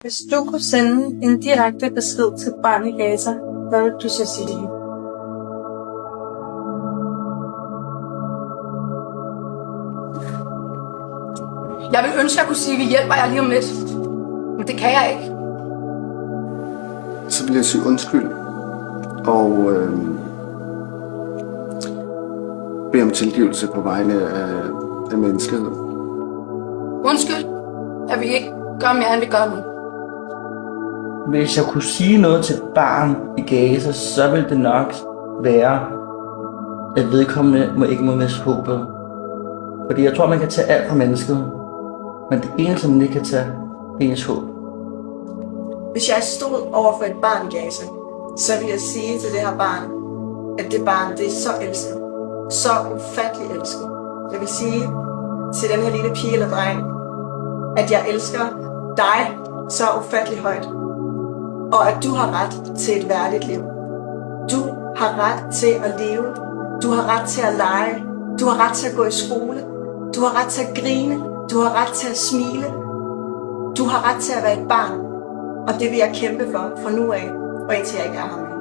Hvis du kunne sende en direkte besked til et barn i Gaza, hvad vil du så sige? Jeg vil ønske, at jeg kunne sige, at vi hjælper jer lige om lidt. Men det kan jeg ikke. Så vil jeg sige undskyld og bede om tilgivelse på vegne af menneskeheden. Undskyld, at vi ikke gør mere, end vi gør nu. Hvis jeg kunne sige noget til et barn i Gaza, så ville det nok være, at vedkommende ikke må miste håbet. Fordi jeg tror, man kan tage alt fra mennesket, men det eneste, man ikke kan tage, det er ens håb. Hvis jeg stod over for et barn i Gaza, så ville jeg sige til det her barn, at det barn, det er så elsket. Så ufattelig elsket. Jeg vil sige til den her lille pige eller dreng, at jeg elsker dig så ufattelig højt. Og at du har ret til et værdigt liv. Du har ret til at leve. Du har ret til at lege. Du har ret til at gå i skole. Du har ret til at grine. Du har ret til at smile. Du har ret til at være et barn. Og det vil jeg kæmpe for fra nu af, og indtil jeg ikke er her mere.